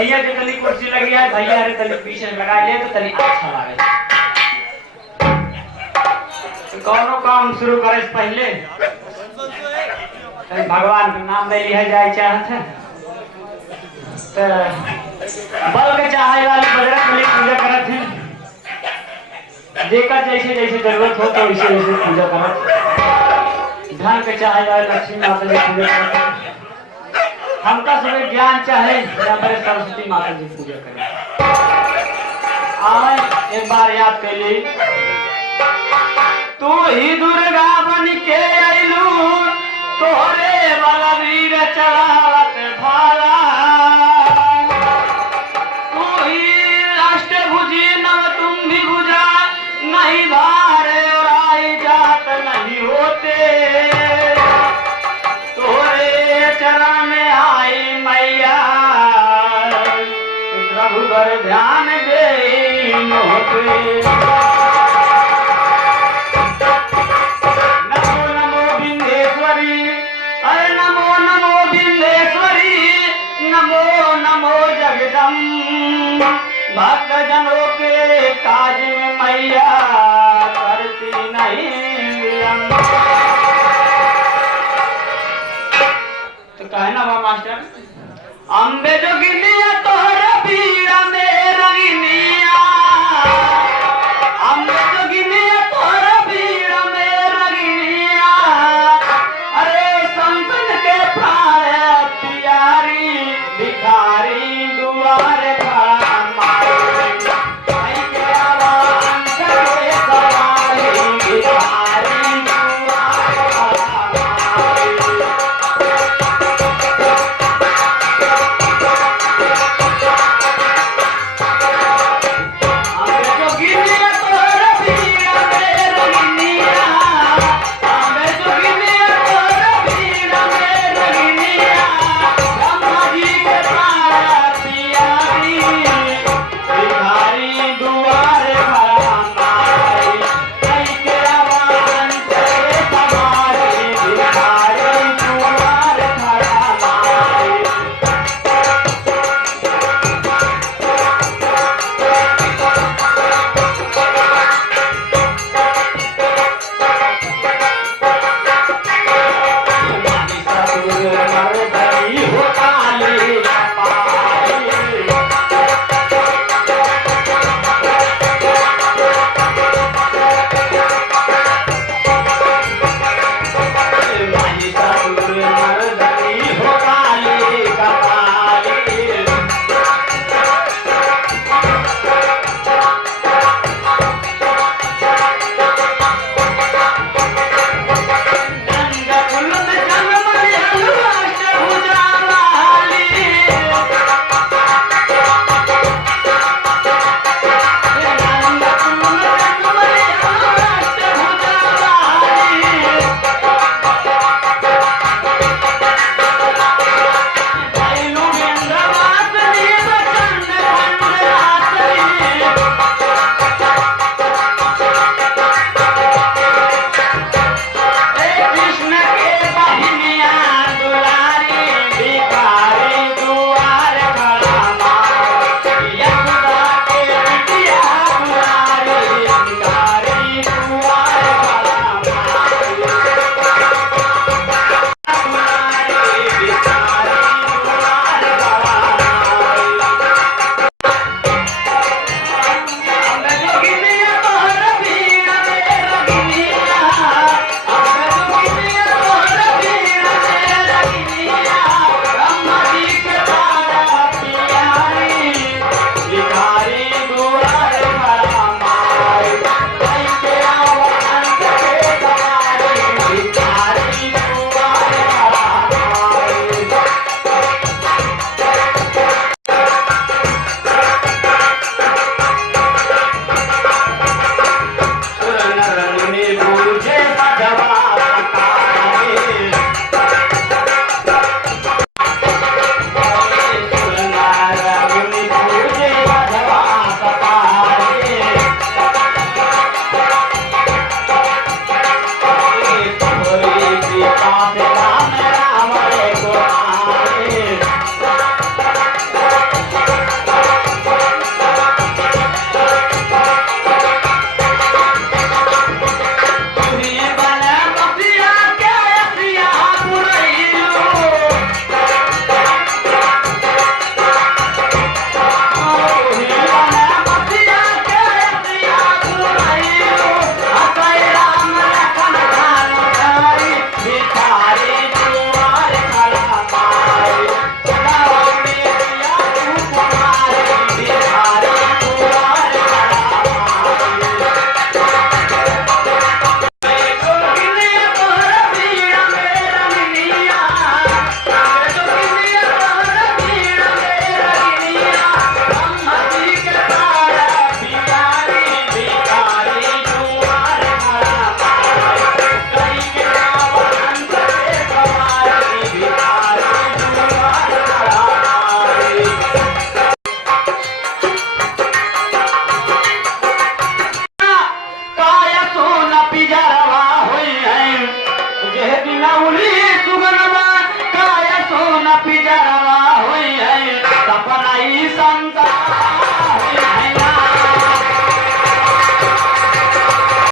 भैया जितनी कुर्सी लगी है भैया अरे तनी पीछे लगा ले तो तनी अच्छा लगे। तो कौनो काम शुरू करे से पहले भगवान के नाम ले लिया जाए चाहत है तो बल के चाहे वाली बजरंगबली पूजा करत है। जेकर जैसे जैसे जरूरत हो तो वैसे वैसे पूजा करत। धन के चाहे वाले लक्ष्मी माता जी पूजा करत है। हमका सभी ज्ञान चाहे या फिर सरस्वती माता जी पूजा करें। आज एक बार याद कर ली, तू ही दुर्गा बन के आइलू तोरे वाला वीर चढ़ावत भाला। तू ही अष्टभुजी नव तुम भी भुजा नहीं भारे और आई जात नहीं होते। तोरे चरण में आई मैया रघुवर ध्यान दे मोते। भक्त जनों के काज में मैया करती नहीं विलंब। तो कहना बा मास्टर, अम्बे जोगिनिया तोहरा पीड़ा में रंगिनिया। अम्बे जोगिनिया तोहरा पीड़ा में रंगिनिया। अरे संतन के प्राण प्यारी भिखारी दुआरे खड़ा ऐसन